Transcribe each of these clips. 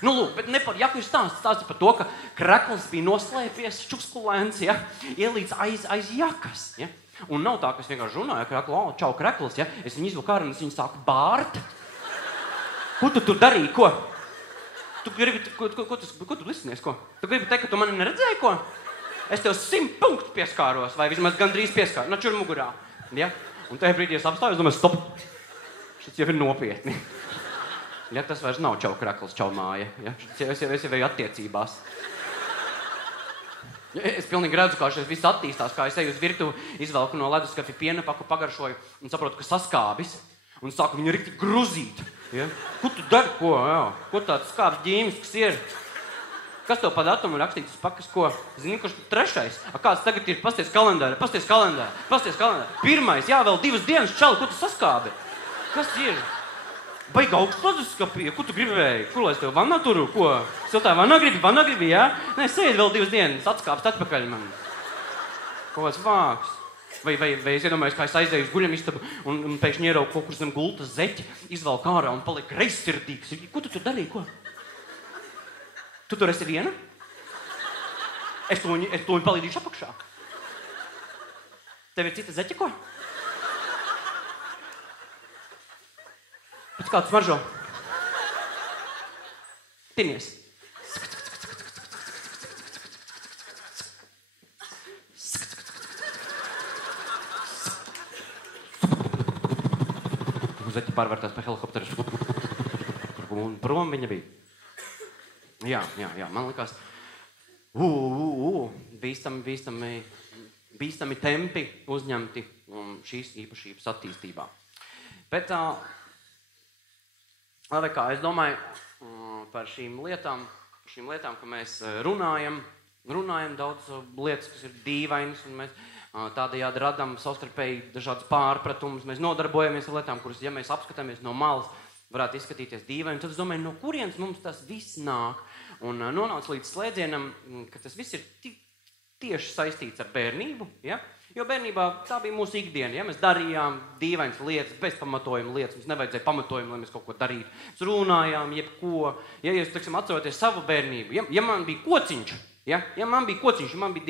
Nu, lūk, bet ne par jaku ir stāsti par to, ka krekls bija noslēpies, čuskulēns, ja, ielīdz aiz jakas, ja. Un nav tā, ka es vienkārši runāju, čau, krekls, ja, es viņu izvilku ārā un es viņu sāku bārt. Ko tu tur darīji, ko? Tu gribi, ko tu lisinies, ko? Tu gribi teikt, ka tu mani neredzēji, ko? Es tev 100 punktu pieskāros, vai vismaz gandrīz pieskāros, čur mugurā, ja. Un tajā brīdī es apstāju, es domāju, stop, šis jau ir nopietni. Ja, tas vairs nav čau krekls, čau māja, ja. Es jau eju attiecībās. Es pilnīgi redzu, kā šis viss attīstās, kā es eju uz virtuvi, izvelku no leduskapi piena paku, pagaršoju un saprotu, ka saskābis un sāku viņu rikti gruzīt. Ja? Ko tu dari, ko? Jā. Ko tāds skābs ģīmisks ir? Kas tev pa datumu rakstīts uz pakas, ko? Zini, kurš tu trešais? Kāds tagad ir? Pasties kalendāri. Pirmais, jā, vēl 2 dienas, čali, ko tu saskābi? Kas ir? Baiga augstu leduskapī, ko tu gribēji? Kur lai es tev vannā turu, ko? Siltā vannā gribi, jā? Nē, sēdi vēl 2 dienas, atskāpst atpakaļ man. Kaut kāds vāks. Vai es iedomājos, kā es aizēju uz guļamistabu un pēkšņi ieraugu kaut kur zem gultas zeķi, izvelku ārā un paliek greizsirdīgs. Ko tu tur darīji, ko? Tu tur esi viena? Es to viņu palīdīšu apakšā. Tev ir cita zeķa, ko? Pēc kā tu smaržo? Tinies. Zeķi pārvērtās pa helikopteru. Un prom viņa bija. Jā, man likās. Bīstami tempi uzņemti šīs īpašības attīstībā. Bet es domāju par šīm lietām, ka mēs runājam daudz lietas, kas ir dīvainas, un mēs tādējādi radam savstarpēji dažādas pārpratumus, mēs nodarbojamies ar lietām, kuras, ja mēs apskatāmies no malas, varētu izskatīties dīvaini. Tad es domāju, no kurienes mums tas viss nāk, un nonāc līdz slēdzienam, ka tas viss ir tieši saistīts ar bērnību, ja? Jo bērnībā tā bija mūsu ikdiena, ja? Mēs darījām dīvainas lietas, bezpamatojuma lietas, mums nevajadzēja pamatojumu, lai mēs kaut ko darītu. Mēs runājām, jebko, ja jūs, atceroties savu bērnību, ja man bija kociņš, ja man bija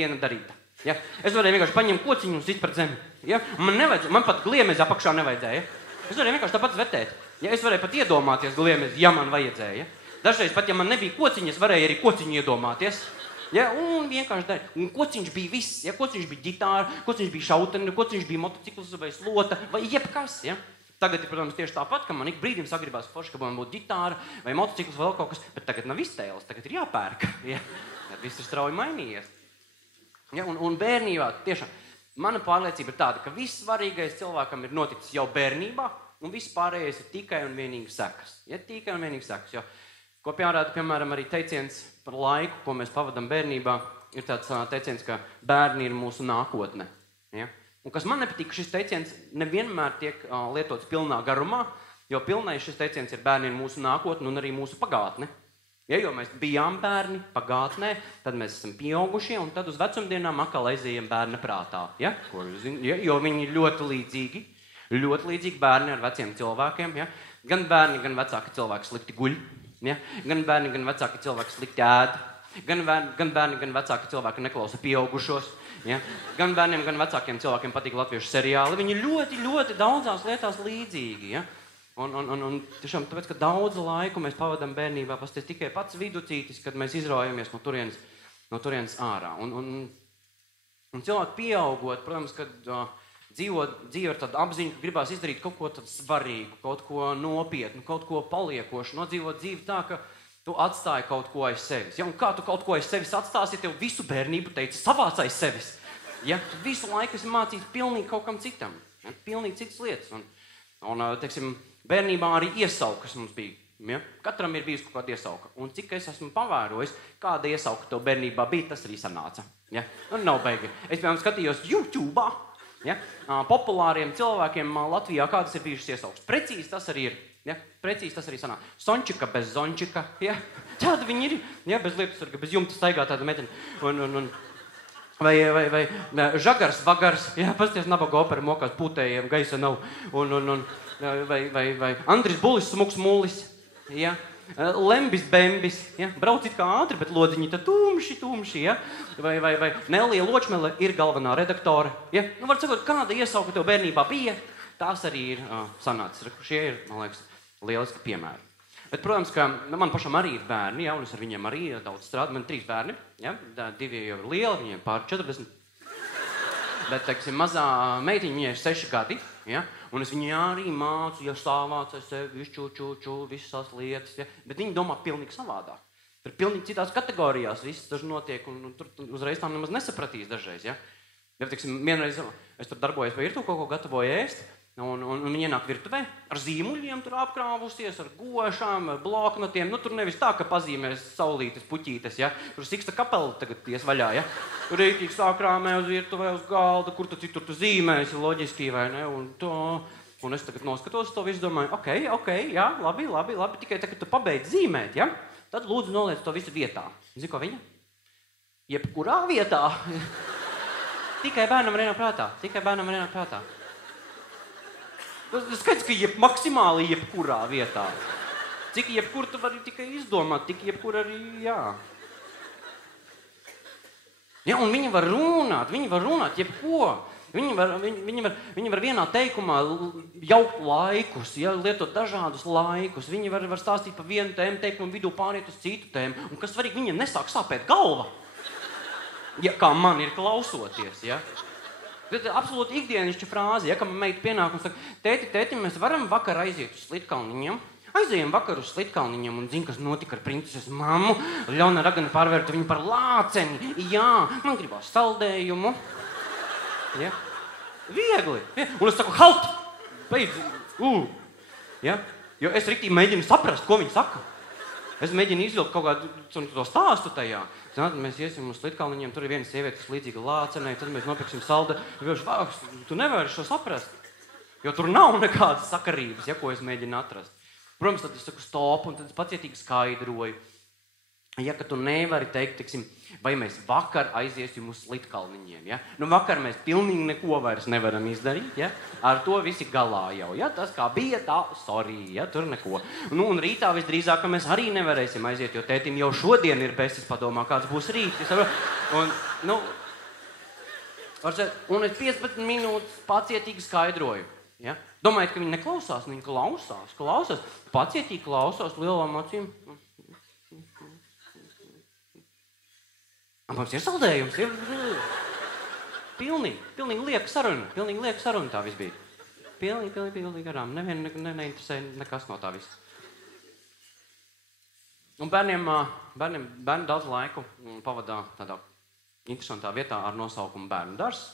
diena darīta. Ja? Es varēju vienkārši paņemt kociņu un sit par zemi. Ja? Man pat gliemezi apakšā nevajadzēja. Ja? Es varēju vienkārši tāpat vetēt. Ja? Es varēju pat iedomāties gliemezi, ja man vajadzēja. Ja? Dažreiz pat, ja man nebija kociņa, es varēju arī kociņu iedomāties. Ja? Un vienkārši darīju. Un kociņš bija viss. Ja? Kociņš bija ģitāra, kociņš bija šauteni, kociņš bija motocikls vai slota vai jebkas. Ja? Tagad ir, protams, tieši tāpat, ka man ik brīdim sagribās forši, ka man būtu ģitāra vai motocikls vai vēl kaut kas, bet tagad nav iztēles, tagad ir jāpērk. Ja? Tad viss ir strauji mainījies. Ja, un bērnībā tiešām mana pārliecība ir tāda, ka viss svarīgais cilvēkam ir noticis jau bērnībā, un viss pārējais ir tikai un vienīgi sekas. Ja, tikai un vienīgi sekas. Jo, ko pierāda, piemēram, arī teiciens par laiku, ko mēs pavadam bērnībā, ir tāds teiciens, ka bērni ir mūsu nākotne. Ja? Un kas man nepatīk, šis teiciens nevienmēr tiek lietots pilnā garumā, jo pilnais šis teiciens ir bērni ir mūsu nākotne un arī mūsu pagātne. Ja, jo mēs bijām bērni pagātnē, tad mēs esam pieaugušie, un tad uz vecumdienām atkal aizējam bērna prātā. Ja? Jo viņi ir ļoti līdzīgi bērni ar veciem cilvēkiem. Ja? Gan bērni, gan vecāki cilvēki slikti guļ. Ja? Gan bērni, gan vecāki cilvēki slikti ēd. Gan bērni, gan vecāki cilvēki neklausa pieaugušos. Ja? Gan bērniem, gan vecākiem cilvēkiem patīk latviešu seriāli. Viņi ir ļoti, ļoti daudzās lietās līdzīgi. Ja? Un tiešām tāpēc, ka daudzu laiku mēs pavadām bērnībā, pasties tikai pats viducītis, kad mēs izraujamies no turienes ārā. Un cilvēki pieaugot, protams, kad dzīvo ar tādu apziņu, ka gribās izdarīt kaut ko tādu svarīgu, kaut ko nopietnu, kaut ko paliekošu, nodzīvot dzīvi tā, ka tu atstāji kaut ko aiz sevis. Ja? Un kā tu kaut ko aiz sevis atstāsi, ja tev visu bērnību teici savāc aiz sevis? Ja? Tu visu laiku esi mācīts pilnīgi kaut kam citam. Ja? Pilnīgi citas lietas. Un teiksim, bērnībā arī iesaukas mums bija. Ja? Katram ir bijusi kaut kāda iesauka. Un cik es esmu pavērojis, kāda iesauka tev bērnībā bija, tas arī sanāca. Ja? Un nav beigi. Es, piemēram, skatījos YouTube'ā, ja? Populāriem cilvēkiem Latvijā, kādas ir bijušas iesaukas. Precīzi tas arī ir. Ja? Precīzi tas arī sanāk. Sončika bez zončika. Ja? Tāda viņi ir. Ja? Bez lietusarga, bez jumta staigā tāda meteni. Vai žagars, vagars. Ja? Pasties nabaga opera mokās pūtējiem, gaisa nav. Vai Andris Bulis, smuks mūlis. Ja? lembis, bembis, ja? Braucit kā ātri, bet lodziņi tad tumši, ja? Vai Nelija Ločmele ir galvenā redaktore, ja? Nu, var sakot, kāda iesauka tev bērnībā bija, tās arī ir sanācis. Šie ir, man liekas, lieliski piemēri. Bet, protams, ka man pašam arī ir bērni, ja? Un es ar viņiem arī daudz strādu. Man 3 bērni, ja? 2 jau ir lieli, viņiem pār 40. Bet, teiksim, mazā meitiņa, viņai ir 6 gadi, ja? Un es viņai arī mācu, ja stāvāc ar sevi, visas tās lietas, ja? Bet viņi domā pilnīgi savādāk. Tur pilnīgi citās kategorijās viss tas notiek, un tur uzreiz tā nemaz nesapratīs dažreiz, ja? Ja, teiksim, vienreiz es tur darbojos vai virtuvi, kaut ko gatavoju ēst, un viņi ienāk virtuvē ar zīmuļiem tur apkrāvusies, ar gošām, ar bloknotiem. Nu, tur nevis tā, ka pazīmēs saulītes, puķītes, ja? Tur Siksta kapela tagad ies vaļā, ja? Tur rītīgi sākrāmē uz virtuvē, uz galda, kur tu citur tu zīmēsi, loģiski, vai ne? Un es tagad noskatos to visu, domāju, ok, jā, labi, tikai tagad tu pabeidz zīmēt, ja? Tad lūdzu noliec to visu vietā. Zini, ko viņa? Jebkurā vietā. Tikai bērnam var ienākt prātā. Skaidrs, ka maksimāli jebkurā vietā. Cik jebkur tu vari tikai izdomāt, tik jebkur arī, jā. Ja, un viņi var runāt jebko. Viņi var vienā teikumā jaukt laikus, ja, lietot dažādus laikus. Viņi var stāstīt par vienu tēmu, teikumu vidū pāriet uz citu tēmu. Un kas svarīgi, viņiem nesāk sāpēt galva. Ja, kā man ir klausoties, ja. Tas ir absolūti ikdienišķa frāze, ja, ka man meita pienāk un saka, tēti, mēs varam vakar aiziet uz Slitkalniņiem? Aizējam vakar uz Slitkalniņiem un zini, kas notika ar princeses mammu. Ļauna ragana pārvērta viņu par lāceni. Jā, man gribās saldējumu. Ja? Viegli. Ja? Un es saku, halt! Beidz! Ja? Jo es riktīgi mēģinu saprast, ko viņi saka. Es mēģinu izvilkt kaut kādu to stāstu tajā. Zināt, mēs iesim uz Slitkalniņiem, tur ir viena sieviete, kas līdzīga lācenei, tad mēs nopirksim salda. Tu nevari šo saprast, jo tur nav nekādas sakarības, ja, ko es mēģinu atrast. Protams, tad es saku stop, un tad es pacietīgi skaidroju. Ja, ka tu nevari teikt, teiksim, vai mēs vakar aiziesim uz Slitkalniņiem, ja? Nu, vakar mēs pilnīgi neko vairs nevaram izdarīt, ja? Ar to visi galā jau, ja? Tas kā bija, tā, sorry, ja? Tur neko. Nu, un rītā visdrīzāk, ka mēs arī nevarēsim aiziet, jo tētim jau šodien ir besis padomā, kāds būs rīt. Un es 15 minūtes pacietīgi skaidroju, ja? Domājot, ka viņi neklausās, viņi klausās, pacietīgi klausās lielām acīm. Mums ir saldējums, ir pilnīgi lieka saruna tā viss bija. Pilnīgi garām, neinteresē nekas no tā viss. Un bērni daudz laiku pavadā tādā interesantā vietā ar nosaukumu bērnu dārzs.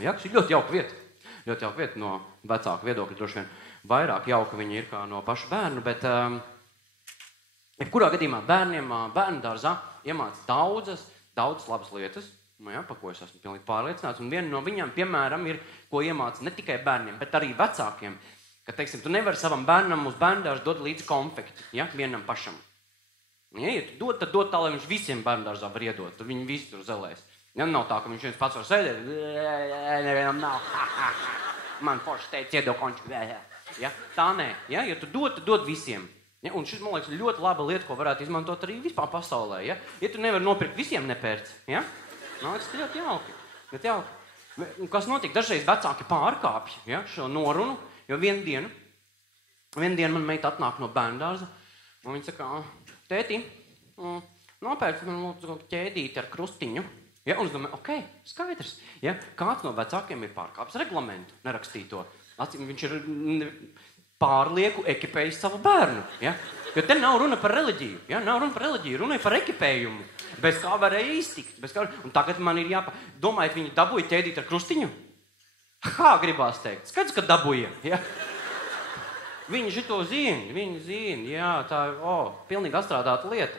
Jā, kas ir ļoti jauka vieta no vecāku viedokļa, droši vien vairāk jauka viņi ir kā no pašu bērnu, bet jebkurā gadījumā bērnu dārzā iemāc daudzas labas lietas, par ko es esmu pilnīgi pārliecināts, un viena no viņām, piemēram, ir, ko iemāc ne tikai bērniem, bet arī vecākiem, ka, teiksim, tu nevari savam bērnam uz bērndārzu dot līdzi konfekti, ja, vienam pašam. Ja tu dod, tad dod tā, lai viņš visiem bērndārzā var iedot, tad viņi visi tur zelēs. Ja, nav tā, ka viņš viens pats var sēdēt, nevienam nav, man forši teica, iedod konču, ja, tā nē, ja tu dod, tad dod visiem. Ja, un šis, man liekas, ir ļoti laba lieta, ko varētu izmantot arī vispār pasaulē. Ja, ja tu nevari nopirkt visiem nepērci, ja? Man liekas, ļoti jauki. Un kas notiek? Dažreiz vecāki pārkāpj, ja, šo norunu, jo vienu dienu man meita atnāk no bērndārza, un viņa saka, tēti, nopērc man lūdzu ķēdīti ar krustiņu. Ja, un es domāju, ok, skaidrs. Ja, kāds no vecākiem ir pārkāpis reglamentu, nerakstīto. Viņš ir pārlieku ekipējis savu bērnu, ja? Jo te nav runa par reliģiju, ja? Runa ir par ekipējumu, bez kā varēja iztikt, un tagad man ir domājot, viņi dabūja ķēdīt ar krustiņu? Kā gribās teikt? Skaidrs, ka dabūja, ja? Viņi šito zina, jā, tā ir, pilnīgi atstrādāta lieta.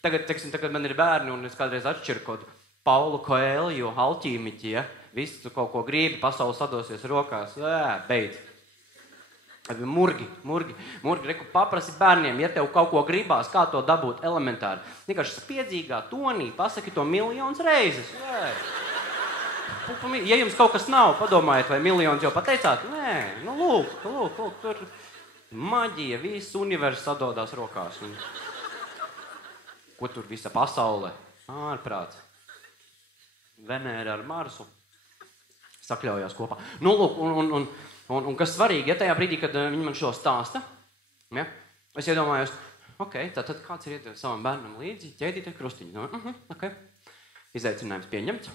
Tagad man ir bērni, un es kādreiz atšķiru kaut Paulu Koelju, alķīmiķi, ja? Visi tu kaut ko gribi, pasaule sadosies rokās, beidz. Murgi, reku paprasi bērniem, ja tev kaut ko gribās, kā to dabūt elementāri. Vienkārši spiedzīgā tonī pasaki to miljonus reizes. Ja jums kaut kas nav, padomājiet, vai miljonus jau pateicāt? Nē, lūk, tur Maģija, viss universs sadodās rokās. Un... Ko tur visa pasaule? Ārprāts. Venēra ar Marsu. Sakļaujās kopā. Nu, lūk, un kas svarīgi, ja tajā brīdī, kad viņi man šo stāsta, ja, es iedomājos, ok, tad kāds ir iet savam bērnam līdzi, ķēdīt ar krustiņu. Domāju, ok, izaicinājums pieņemts.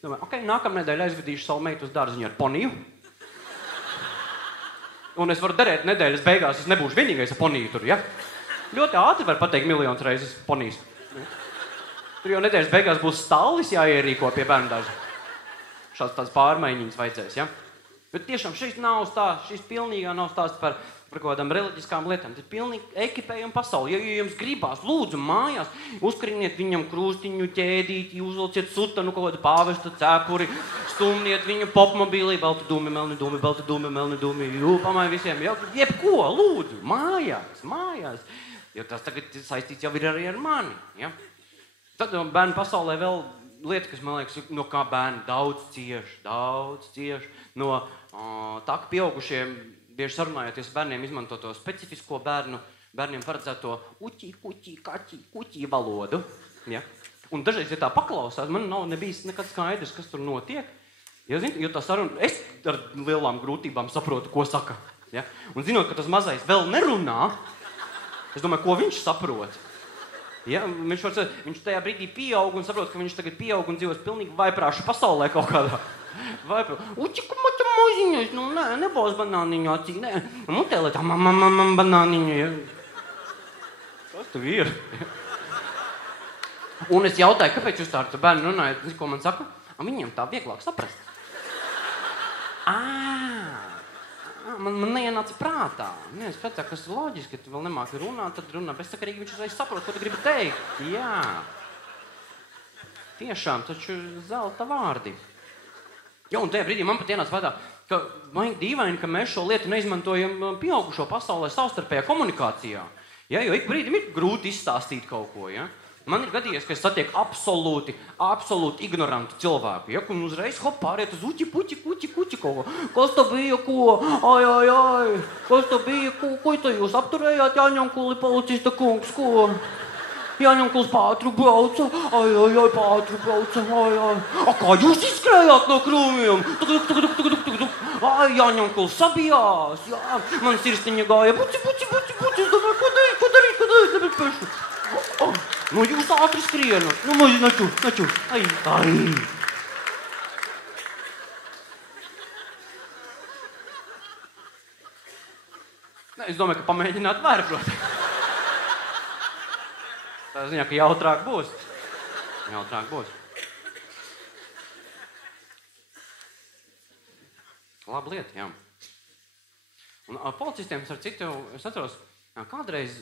Domāju, ok, nākamnedēļ aizvedīšu savu meitu uz dārziņu ar poniju. Un es varu derēt nedēļas beigās, es nebūšu vienīgais ar poniju tur, ja? Ļoti ātri var pateikt miljonus reizes ponijas. Tur jau nedēļas beigās būs stallis jāierīko pie bērnu dārza. Šāds tāds pārmaiņas vajadzēs, ja? Bet tiešām šis nav stāsts, šis pilnīgā nav stāsts par kaut kādām reliģiskām lietām. Tas ir pilnīgi ekipējuma pasauli. Ja jums gribās, lūdzu, mājās, uzkariniet viņam krūstiņu, ķēdīti, uzvilciet sutanu, kaut kādu pāvesta cepuri, stumniet viņu popmobīlī, balti dūmi, melni dūmi, pamāj visiem. Jebko, lūdzu, mājās. Jo tas tagad saistīts jau ir arī ar mani, ja? Tad bērnu pasaulē vēl lieta, kas, man liekas, no kā bērni daudz cieš. No tā, ka pieaugušiem bieži sarunājoties bērniem izmanto to specifisko bērniem paredzēto uķi, kuķi, kaķi, kuķi valodu. Ja? Un dažreiz, ja tā paklausās, man nav nebijis nekad skaidrs, kas tur notiek. Jo tā saruna, es ar lielām grūtībām saprotu, ko saka. Ja? Un zinot, ka tas mazais vēl nerunā, es domāju, ko viņš saprot. Ja? Viņš tajā brīdī pieaug un saprot, ka viņš tagad pieaug un dzīvos pilnīgi vaiprāšu pasaulē kaut kādā. Uķi, ko mata maziņais, nu nē, nebūs banāniņu acī, nē. Mutēlē tā banāniņu, ja. Kas tu ir? Un es jautāju, kāpēc jūs tā ar bērnu runājat, ko man saka? Viņiem tā vieglāk saprast. Man neienāca prātā. Es pēc kas ir loģiski, ka tu vēl nemāki runāt, tad runā bezsakarīgi, viņš uzreiz saprot, ko tu gribi teikt. Jā. Tiešām, taču zelta vārdi. Jā, un tajā brīdī man pat ienāca prātā, ka man dīvaini, ka mēs šo lietu neizmantojam pieaugušo pasaulē savstarpējā komunikācijā. Ja, jo ik brīdim ir grūti izstāstīt kaut ko, ja. Man ir gadījies, ka es satieku absolūti ignorantu cilvēku, ja, un uzreiz pāriet uz uķi, puķi, kuķi kaut ko. Kas tā bija, ko? Ai, kas tā bija, ko tā jūs apturējāt, Jāņonkuli, policista kungs, ko? Jāņonkuls pātru brauca, ai. Kā jūs izskrējāt no krūmiem? Ai, Jāņonkuls sabijās, jā. Man sirsniņa gāja, buci, es domāju, ko darīt, nebēt pešu. Nu, jūs ātri skrienat, nu, naču, ai. Es domāju, ka pamēģināt vērprot. Tā ziņā, ka jautrāk būs. Laba lieta, jā. Un policistiem, ar citu, es atceros, kādreiz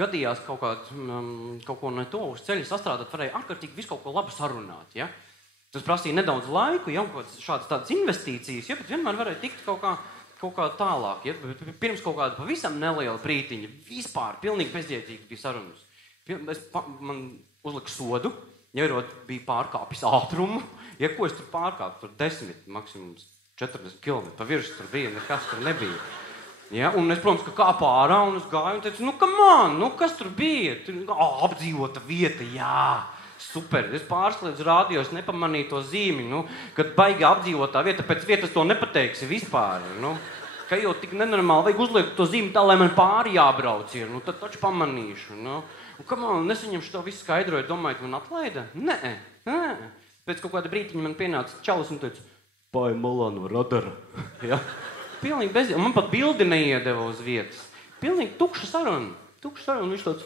gadījās kaut ko ne to uz ceļa sastrādāt, varēja ārkārtīgi visu kaut ko labu sarunāt, ja? Tas prasīja nedaudz laiku, ja, un šādas tādas investīcijas, ja, bet vienmēr varēja tikt kaut kā tālāk, ja? Pirms kaut kāda pavisam neliela brītiņa, vispār pilnīgi bezjēdzīgi bija sarunas. Man uzlika sodu, ja bija pārkāpis ātrumu, ja ko es tur pārkāpu, tur 10, maksimums 40 km pa virs tur bija, nekas tur nebija. Ja, un es, protams, ka kāpu ārā, un es gāju un teicu, kas tur bija? Apdzīvota vieta, jā, super. Es pārslēdzu rādio, es nepamanīju to zīmi, kad baigi apdzīvotā vieta, pēc vietas to nepateiksi vispār. Ka jau tik nenormāli vajag uzliekt to zīmi tā, lai man pāri jābrauc ir, tad taču pamanīšu. Un kamēr nesaņemšu to visu skaidroju, domāju, man atlaida? Nē. Pēc kaut kāda brītiņa man pienāca čalis un teica, pāri malā no radara. Ja? Pilnīgi bezjēdzīgi. Man pat bildi neiedeva uz vietas. Pilnīgi tukša saruna. Viņš tāds,